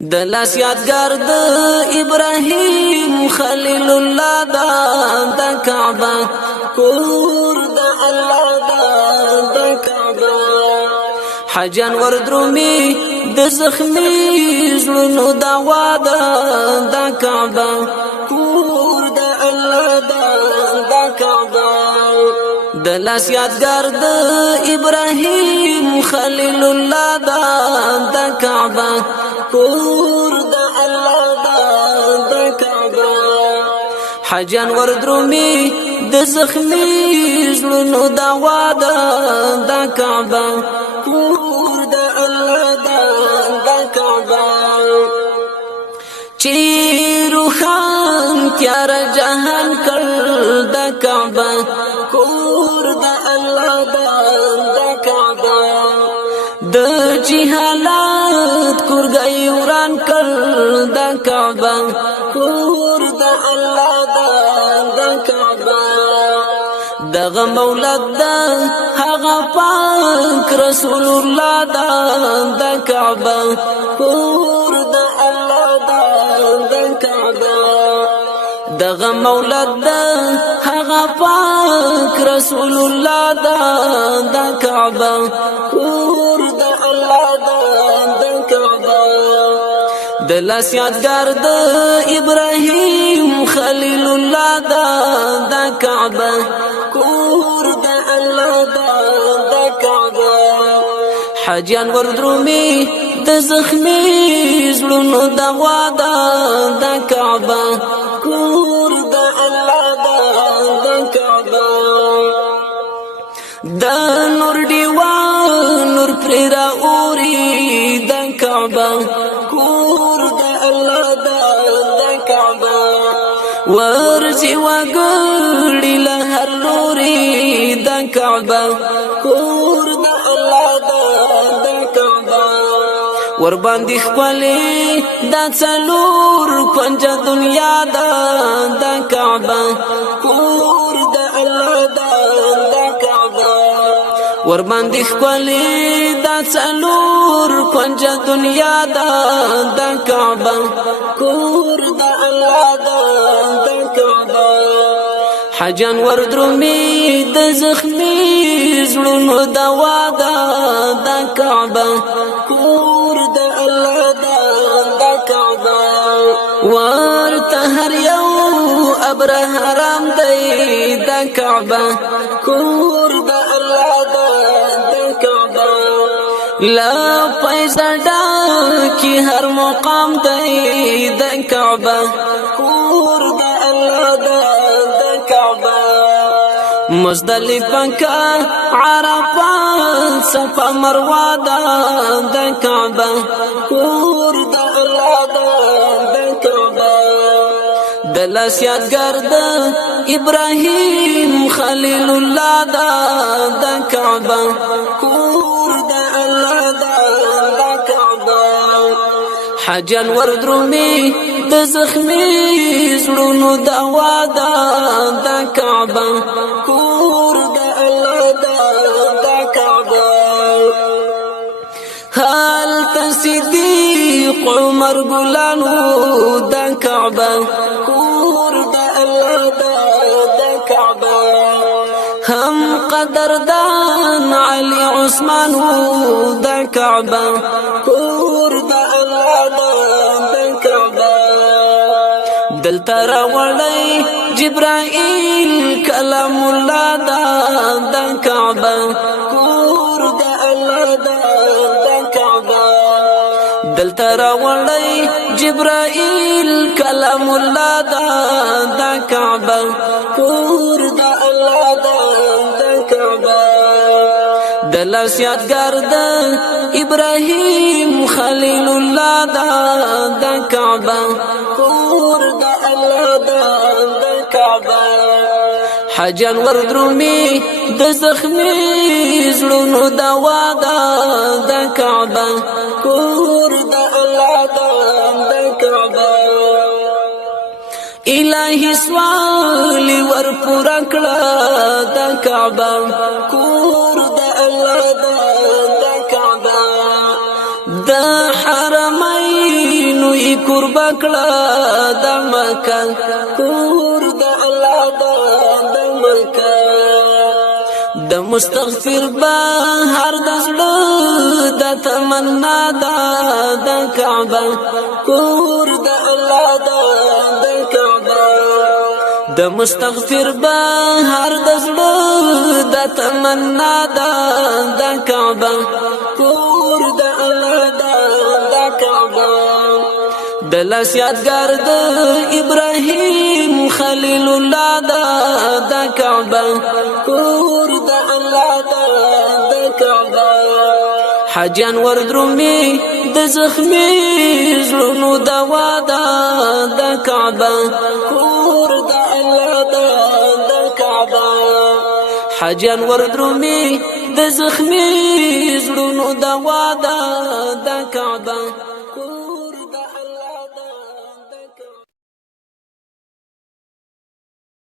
د لاس یادګار د ابراهیم خلیل الله د کعبه کور د الله د کعبه حجان وردرومي د زخمی زړونو دعوا د کعبه کور د الله د کعبه د لاس یادګار د ابراهیم خلیل الله د کعبه کور د الله د کعبه حجان وردرومي د زخمی زړونو دعوا د کعبه کور د الله د کعبه چې روحان تیار جهان کړ د کعبه کور د الله د کعبه د جهالات کورګي وران کړ د کعبه کور د الله د کعبه دغه مولد د هغه پاک رسول الله د کعبه کور د الله د کعبه دغه مولد د هغه پاک رسول الله د کعبه کور د الله د کعبه د لاس یادګار د ابراهیم خلیل الله د کعبه کور د الله د کعبه حجان وردرومي د زخمی زړونو دعوا د کعبه کور د الله د کعبه د نور دیوا نور پر اوري د کعبه کور د الله د کعبه ورځي وګړي له هر لوري د کعبه کور د الله د کعبه ور باندې خپلې د څلور کنج دنیا د کعبه کور د الله د کعبه ور باندې خپلې د څلور کنج دنیا د کعبه کور د الله د کعبه حجان وردرومي د زخمی زړونو دعوا د کعبه کور د الله د کعبه ورته هر یو ابره حرام دی د کعبه کور د الله د کعبه لا پیسډا کی هر مقام دی د کعبه کور د الله د کعبه مزدلفه کا عرفات صفا مروه د کعبه کور د الله د کعبه د لاس یادګار د ابراهیم خلیل الله د کعبه کور د الله د کعبه حجان وردرومي د زخمی زړونو دعوا د کعبه کور د الله د کعبه هل تصدیق عمر ګلانو د کعبه کور د الله د کعبه هم قدردان علي عثمان د کعبه کور د الله د کعبه دلته راوړی جبرائیل کلام الله د کعبه کور د الله د کعبه دلته راوړی جبرائیل کلام الله د کعبه کور د الله د کعبه د لاس یادګار د ابراهیم خلیل الله د کعبه کور د الله د کعبه حجان وردرومي د زخمی زړونو دعوا د کعبه کور د الله د کعبه الہی سوالی ور پورا کړه د کعبه کور د الله د کعبه د حرمین قربا کړه د مکه کور د الله د مکه د مستغفر بهر د زړه د تمنا د کعبه کور د الله د کعبه د مستغفر بهر د زړه د تمنا د کعبه کور د الله د کعبه د لاس یادګار د ابراهیم خلیل الله د کعبه کور د الله د کعبه حاجیان وردرومي د زخمي زړونو دوا د کعبه کور د الله د کعبه حاجیان وردرومي د زخمي زړونو دوا د کعبه